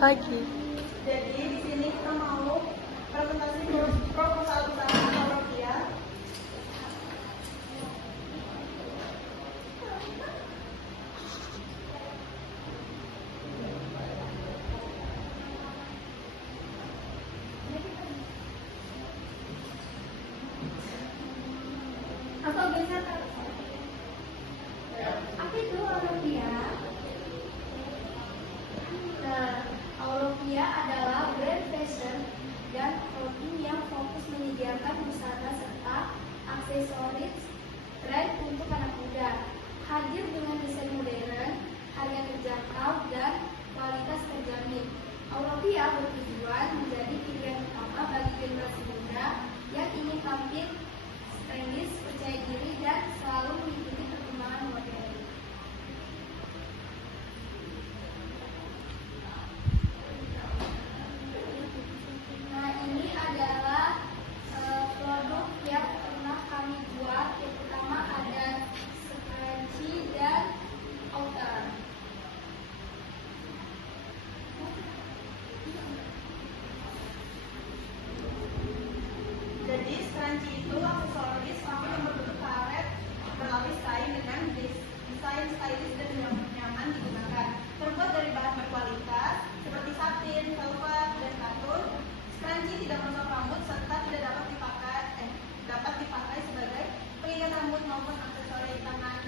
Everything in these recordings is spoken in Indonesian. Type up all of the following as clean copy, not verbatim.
Oke. Jadi di sini kita mau presentasi proposal utama Aurovia. Atau bisa apa itu Aurovia? Nah, Aurovia adalah brand fashion dan clothing yang fokus menyediakan busana serta aksesoris tren untuk anak muda. Hadir dengan desain modern, harga terjangkau, dan kualitas terjamin. Aurovia bertujuan menjadi pilihan utama bagi generasi muda yang ingin tampil stylish, percaya diri, dan selalu mengikuti perkembangan modern. Nah, ini adalah produk yang pernah kami buat. Yang pertama ada scrunchie dan outer. Jadi scrunchie itu aksesoris rambut yang berbentuk karet berlapis kain dengan desain stylish dan nyaman digunakan. Terbuat dari bahan berkualitas seperti satin, velvet, dan katun. Scrunchie tidak merusak rambut serta tidak dapat dipakai sebagai pengikat rambut maupun aksesoris tangan.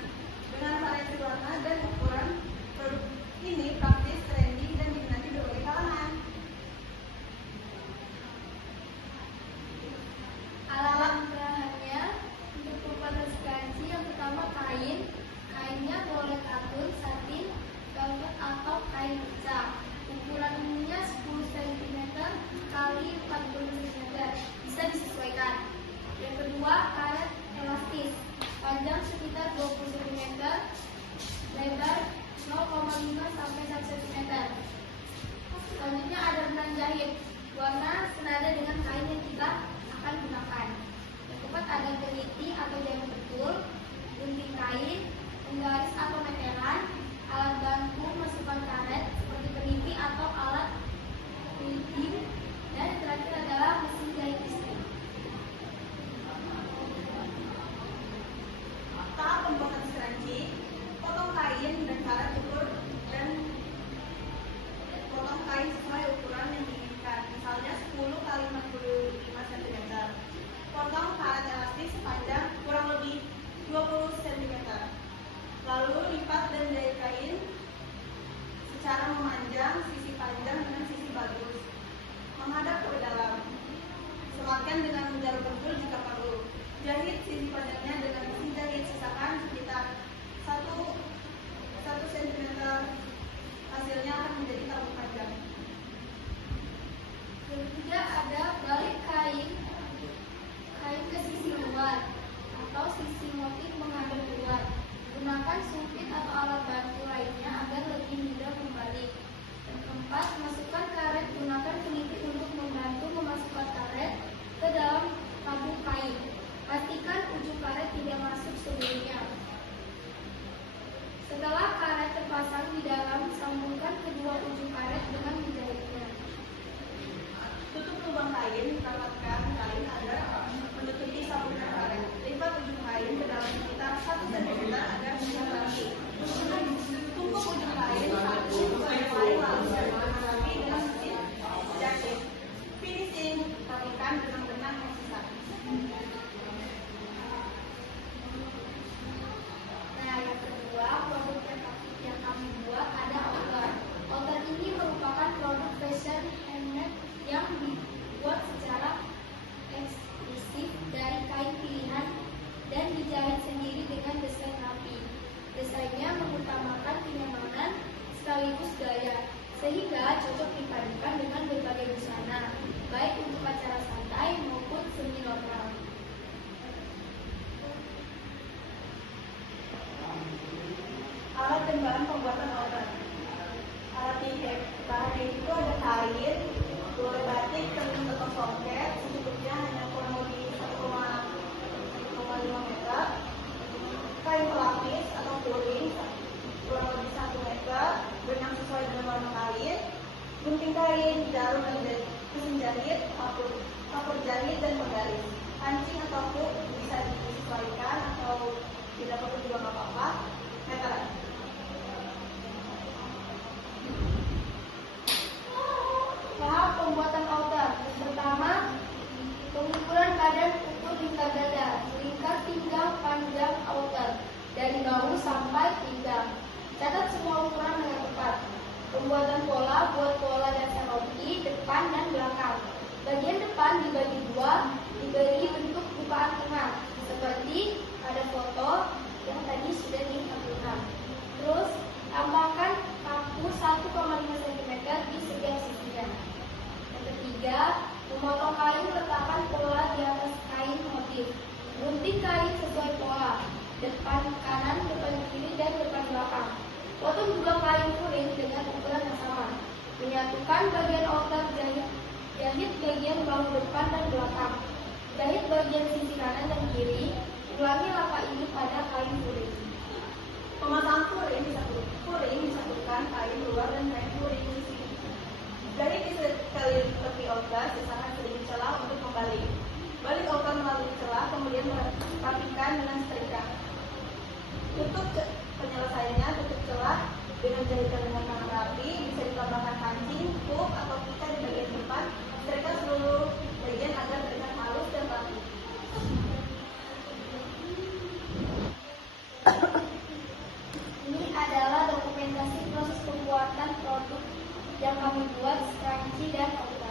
Dengan variasi warna dan ukuran, produk ini praktis, trendy, dan diminati berbagai kalangan. Alat bahannya untuk pembuatan scrunchie yang pertama kainnya boleh katun, satin, velvet atau kain pecah. Ukuran umumnya 10 cm kali 40 cm, bisa disesuaikan. Yang kedua, karet elastis, panjang sekitar 20 cm, lebar 0,5 sampai 1 cm. Selanjutnya ada benang jahit, warna senada dengan kain yang kita akan gunakan. Yang keempat ada teliti atau jahit betul, gunting kain, penggaris atau meteran, alat bantu masukkan karet seperti teliti atau alat printing, dan yang terakhir adalah mesin jahit listrik. Tahap pembuatan scrunchie, potong kain dan karet ukur dan potong kain sesuai ukuran yang diinginkan, misalnya 10 kali 45 cm. Potong karet elastis sepanjang kurang lebih 20 cm. Lalu lipat dan jahit kain secara memanjang sisi panjang dengan sisi bagus, menghadap ke dalam. Sematkan dengan jarum pentul jika perlu. Jahit sisi panjangnya dengan mesin jahit, sisakan sekitar 1 cm. Hasilnya akan menjadi rambut panjang. Yang ketiga ada balik kain ke sisi luar atau sisi motif menghadap keluar. Gunakan sumpit atau alat bantu lainnya agar lebih mudah membalik. Yang keempat, masukkan karet. Gunakan teliti untuk membantu memasukkan karet ke dalam tabung kain. Pastikan ujung karet tidak masuk sebelumnya. Setelah karet terpasang di dalam, sambungkan kedua ujung karet dengan menjahitnya. Tutup lubang kain, rapatkan kain agar menutupi sambungan karet. Lipat ujung kain ke dalam sekitar 1 cm agar mudah rapi. Tumpuk ujung kain satu ke yang lain, lalu siapkan rapi dengan mesin jahit. Finishing, rapikan benang-benang yang sisa. Nah, yang kedua, produk yang kami buat ada outer. Outer ini merupakan produk fashion handmade yang dibuat secara eksklusif dari kain pilihan dan dijahit sendiri dengan desain rapi. Desainnya mengutamakan kenyamanan sekaligus gaya, sehingga cocok dipadukan dengan berbagai busana, baik untuk acara santai maupun semi normal. Alat dan bahan pembuatan outer. Alat bahannya itu ada kain, boleh batik, tenun atau songket, secukupnya hanya kurang lebih 1,5 meter. Kain pelapis atau puling kurang lebih 1 meter, benang sesuai dengan warna kain, gunting sampai 3. Catat semua ukuran dengan tepat. Pembuatan pola, buat pola dasar roti, depan dan belakang. Bagian depan dibagi 2, diberi bentuk bukaan tengah, seperti ada foto yang tadi sudah ditampilkan. Terus, tambahkan paku 1,5 cm di setiap sisinya. Yang ketiga, memotong kain, letakkan pola di atas kain motif. Gunting kain sesuai pola, depan kanan, depan kiri, dan depan belakang. Potong juga kain kuning dengan ukuran yang sama. Menyatukan bagian outer jahit bagian bahu depan dan belakang. Jahit bagian sisi kanan dan kiri. Ulangi langkah ini pada kain kuning. Pemasangan kuring disatukan kain luar dan kain kuring. Jahit di sekali tepi outer, sisakan sedikit celah untuk membalik. Balik outer melalui celah, kemudian rapikan dengan setrika. Tutup penyelesaiannya, tutup celah dengan jahitan dengan tangan rapi. Bisa ditambahkan kancing, hook atau pita di bagian depan. Setrika seluruh bagian agar terlihat halus dan rapi. Ini adalah dokumentasi proses pembuatan produk yang kami buat, scrunchie dan outer.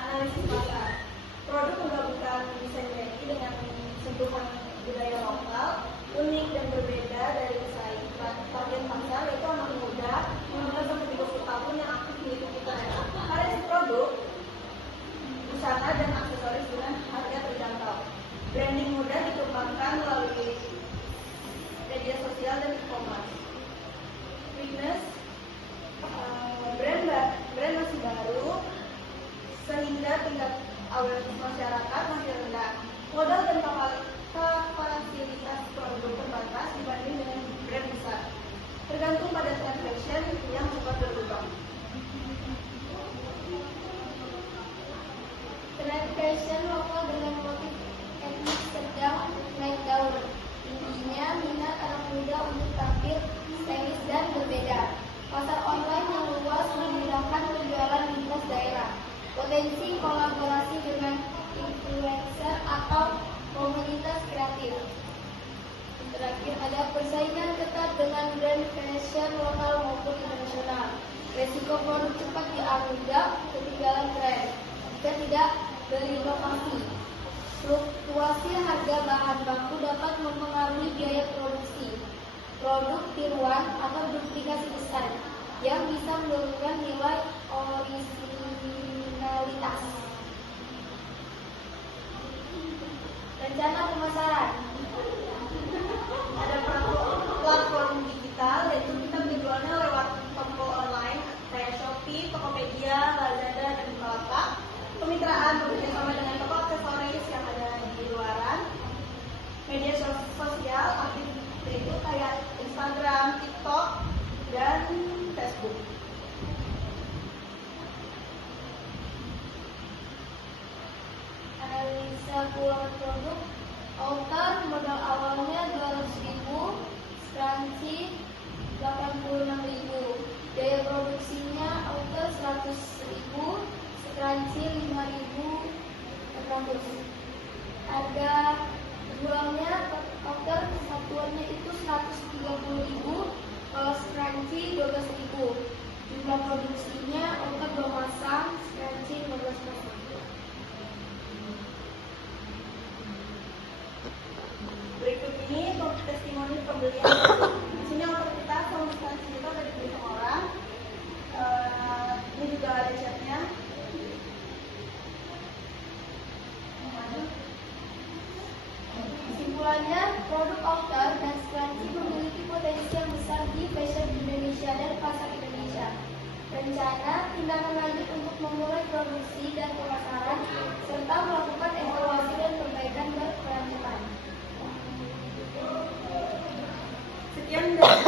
Analisis pasar. Produk menggabungkan desain Becky dengan sentuhan budaya lokal, unik dan berbeda dari pesaing. Target pasar yaitu anak muda, umur sampai 20 tahun yang aktif mengikuti tren. Variasi produk, busana dan aksesoris dengan harga terjangkau. Branding mudah dikembangkan melalui media sosial dan e-commerce. Weakness, brand masih baru, sehingga tingkat awareness masyarakat masih rendah. Modal dan kapasitas produk terbatas dibanding dengan brand besar. Tergantung pada tren fashion yang cepat berubah. Tren fashion lokal dengan motif etnis sedang naik daun. Intinya minat anak muda untuk tampil stylish dan berbeda. Pasar online yang luas memudahkan penjualan lintas daerah. Potensi kolaborasi dengan influencer atau komunitas kreatif. Terakhir, ada persaingan ketat dengan brand fashion lokal maupun internasional. Resiko produk cepat dianggap ketinggalan tren jika tidak berinovasi. Fluktuasi harga bahan baku dapat mempengaruhi biaya produksi. Produk tiruan atau duplikasi besar yang bisa menurunkan nilai originalitas. Rencana pemasaran. Ada platform digital, yaitu kita menjualnya lewat toko online kayak Shopee, Tokopedia, Lazada, dan Bukalapak. Kemitraan bekerjasama dengan toko aksesoris yang ada di luaran. Media sosial aktif yaitu kayak Instagram, TikTok, dan Facebook. Analisa keuangan produk. Outer modal awalnya 200.000, scrunchie 86.000. Biaya produksinya outer 100.000, scrunchie 5.600. Harga jualnya outer satuannya itu 130.000, kalau scrunchie 12.000. Jumlah produksinya outer 2 pasang, scrunchie 15 pasang. Berikut ini untuk testimoni pembelian. Di sini outer kita sama scrunchie kita udah dibeli sama orang. Ini juga ada chatnya. Kesimpulannya, produk outer dan scrunchie memiliki potensi yang besar di fashion Indonesia dan pasar Indonesia. Rencana tindakan lanjut untuk memulai produksi dan pemasaran serta melakukan evaluasi dan perbaikan berkelanjutan. Sekian dari